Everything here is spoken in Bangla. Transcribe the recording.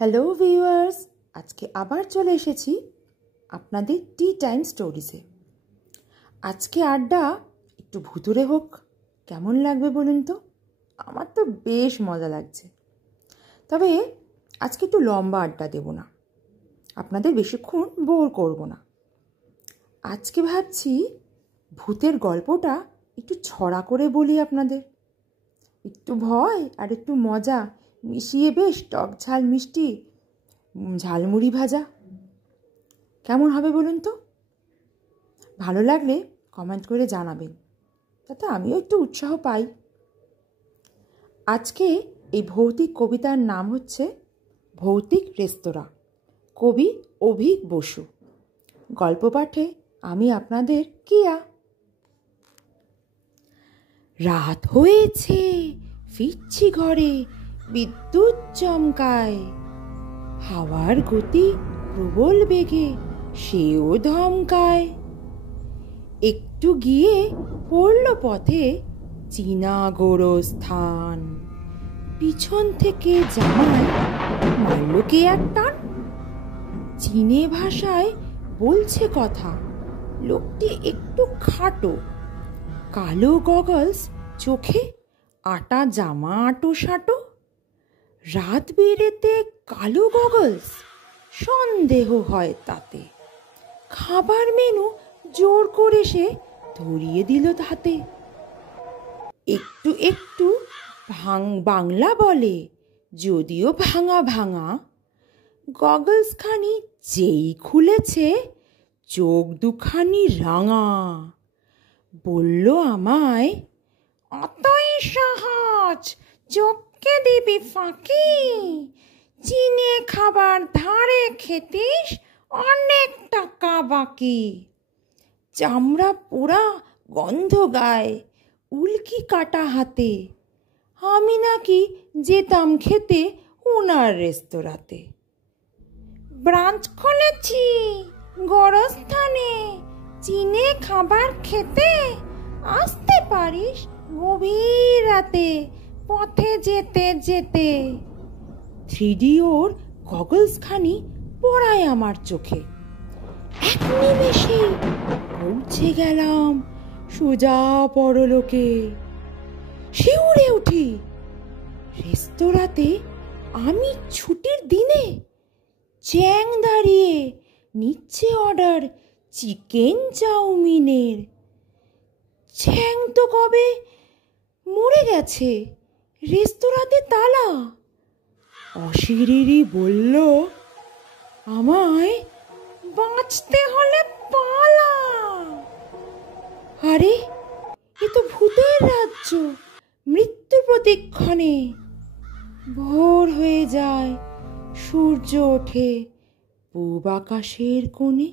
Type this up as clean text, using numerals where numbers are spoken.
হ্যালো ভিউয়ার্স, আজকে আবার চলে এসেছি আপনাদের টি টাইম স্টোরিজে। আজকে আড্ডা একটু ভুতুড়ে হোক, কেমন লাগবে বলুন তো? আমার তো বেশ মজা লাগছে। তবে আজকে একটু লম্বা আড্ডা দেব না, আপনাদের বেশিক্ষণ বোর করব না। আজকে ভাবছি ভূতের গল্পটা একটু ছড়া করে বলি আপনাদের। একটু ভয় আর একটু মজা মিশিয়ে বেশ টক ঝাল মিষ্টি ঝালমুড়ি ভাজা কেমন হবে বলুন তো? ভালো লাগলে কমেন্ট করে জানাবেন, তাতে আমিও একটু উৎসাহ পাই। আজকে এই ভৌতিক কবিতার নাম হচ্ছে ভৌতিক রেস্তোরাঁ, কবি অভিক বসু। গল্প পাঠে আমি আপনাদের কিয়া। রাত হয়েছে, ফিরছি ঘরে, বিদ্যুৎ চমকায়, হাওয়ার গতি প্রবল বেগে সেও ধমকায়। একটু গিয়ে পড়ল পথে চীনা গোরস্থান, পিছন থেকে জামায় মারল কে এক টান। চীনে ভাষায় বলছে কথা, লোকটি একটু খাটো, কালো গগলস চোখে, আটা জামা আটো সাটো। রাত বেড়েতে কালো গগলস, সন্দেহ হয় তাতে। খাবার মেনু জোর করে সে ধরিয়ে দিল হাতে। একটু একটু বাংলা বলে, যদিও ভাঙা ভাঙা। গগলস খানি যেই খুলেছে, চোখ দুখানি রাঙা। বলল আমায়, অতই সহজ চোখকে দিবি ফাঁকি, চিনে খাবার ধারে খেতিস অনেক টাকা বাকি। চামড়া পোড়া গন্ধ গায়ে, উল্কি কাটা হাতে, আমি নাকি যেতাম খেতে ওনার রেস্তোরাঁতে। ব্রাঞ্চ খুলেছি গোরস্থানে, চীনে খাবার খেতে আসতে পারিস গভীর রাতে, পথে যেতে যেতে। 3D ওর গগলস খানি পড়ায় আমার চোখে। এক নিমেষেই পৌঁছে গেলাম সোজা পরলোকে। শিউরে উঠি, রেস্তোরাঁতে আমি ছুটির দিনে। চ্যাং দাঁড়িয়ে নিচ্ছে অর্ডার চিকেন চাউমিনের। চ্যাং তো কবে মরে গেছে, রেস্তোরাঁতে তালা। অশিরিরি বলল, আমায় বাঁচতে হলে পালা। আরে এ তো ভূতের রাজ্য, মৃত্যুর প্রতিক্ষণে। ভোর হয়ে যায়, সূর্য ওঠে পূব আকাশের কোণে।